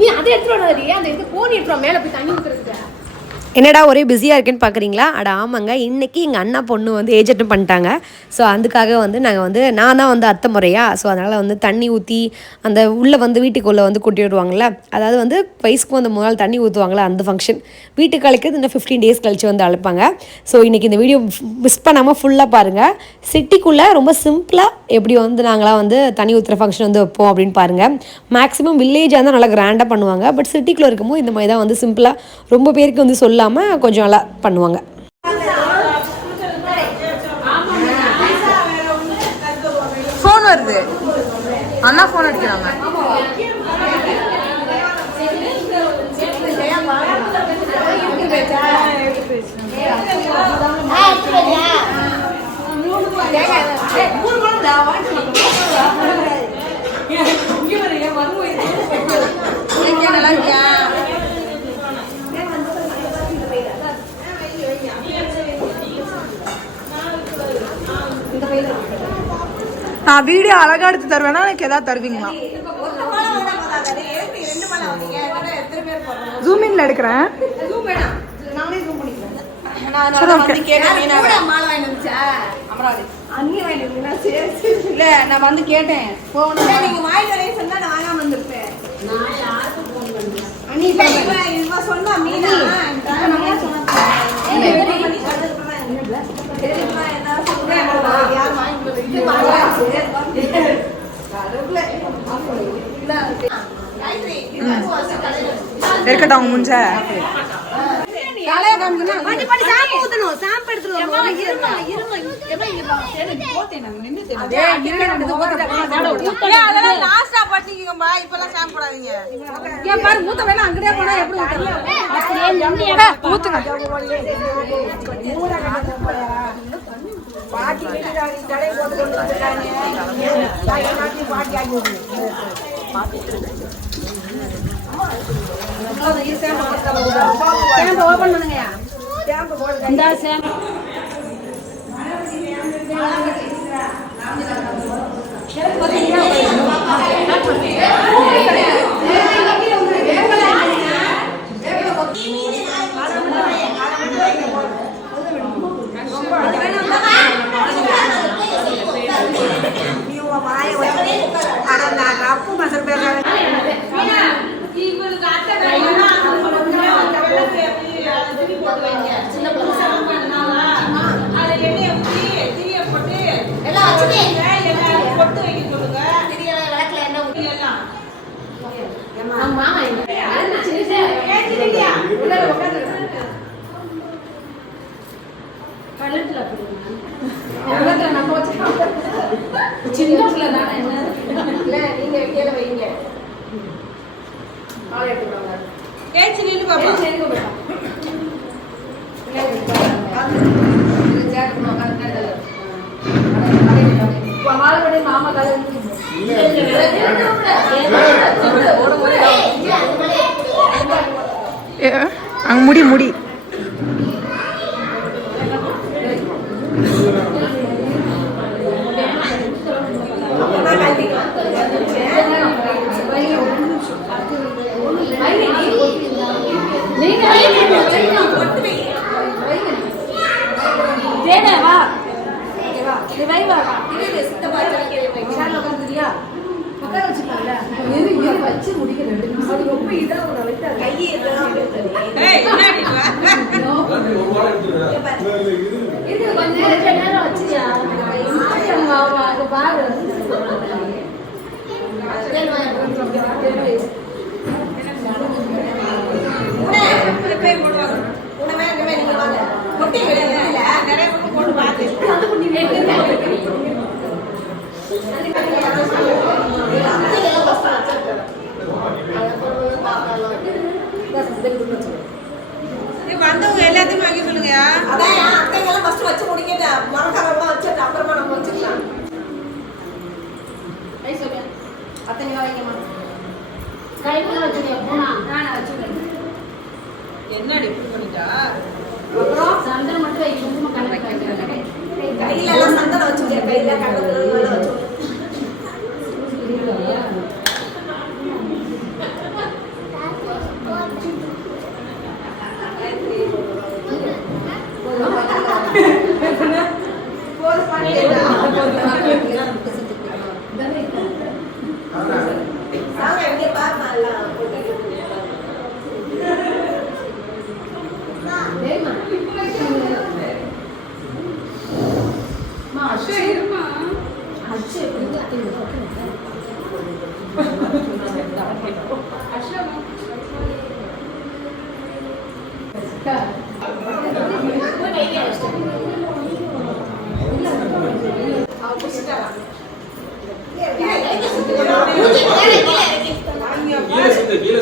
நீ அதை எடுத்துட்டு வராதீங்க, அந்த இது போன் எடுத்துட்டு மேலே போய் தண்ணி ஊற்றுறதுக்கு. என்னடா ஒரே பிஸியாக இருக்குன்னு பார்க்குறீங்களா? அட ஆமாங்க, இன்றைக்கி எங்கள் அண்ணா பொண்ணு வந்து ஏஜ் அட்டன் பண்ணிட்டாங்க. ஸோ அதுக்காக வந்து நாங்கள் வந்து நான் தான் வந்து அத்தை முறையா, ஸோ அதனால் வந்து தண்ணி ஊற்றி அந்த உள்ளே வந்து வீட்டுக்குள்ளே வந்து கூட்டி விடுவாங்கள்ல, அதாவது வந்து வயசுக்கு வந்து முதல் தண்ணி ஊற்றுவாங்களே அந்த ஃபங்க்ஷன். வீட்டுக்கு அழைக்கிறது இன்னும் 15 days கழிச்சு வந்து அழைப்பாங்க. ஸோ இன்றைக்கி இந்த வீடியோ மிஸ் பண்ணாமல் ஃபுல்லாக பாருங்கள். சிட்டிக்குள்ளே ரொம்ப சிம்பிளாக எப்படி வந்து நாங்களாம் வந்து தண்ணி ஊற்றுற ஃபங்க்ஷன் வந்து வைப்போம் அப்படின்னு பாருங்கள். மேக்ஸிமம் வில்லேஜாக இருந்தால் நல்லா கிராண்டாக பண்ணுவாங்க. பட் சிட்டிக்குள்ளே இருக்கும்போது இந்த மாதிரி தான் வந்து சிம்பிளாக ரொம்ப பேருக்கு வந்து சொல்லாமல் கொஞ்சம் நல்லா பண்ணுவாங்க. ஃபோன் வருது, அண்ணா ஃபோன் அடிக்கிறாங்க. நல்லா இருக்கியா? நான் வீடியோ அழகா எடுத்து தருவேன்னா எனக்கு ஏதாவது தருவீங்களா? ஜூம் இன்ல எடுக்கிறேன். இல்ல நான் வந்து கேட்டேன், நீங்க வாயில் வரைய சொன்னா நான் வாங்காம வந்திருப்பேன். சொன்னா மீனா இருக்கட்டும் அவங்க முஞ்ச ஓபன் பண்ணுங்க. அங்க முடி முடி வந்தவங்க எல்லாத்தையும் வாங்கி சொல்லுங்க. அதான் அத்தைங்கெல்லாம் ஃபர்ஸ்ட் வச்சு முடிக்கிட்ட மரக்காரெல்லாம் வச்சுட்டு அப்புறமா நம்ம வச்சுக்கலாம். அத்தைங்கெல்லாம் வைக்கமா கைக்குள்ள வச்சுக்க போனா நான் வச்சுக்கிறேன். என்னடி இப்படி பண்ணிட்டா? அப்புறம் சந்தனம் மட்டும் வைக்கணும். கணக்கு வைக்கிறேன். கையில எல்லாம் சந்தனம் வச்சுக்க. கையில கண்ணத்துல எல்லாம் வச்சு கீழே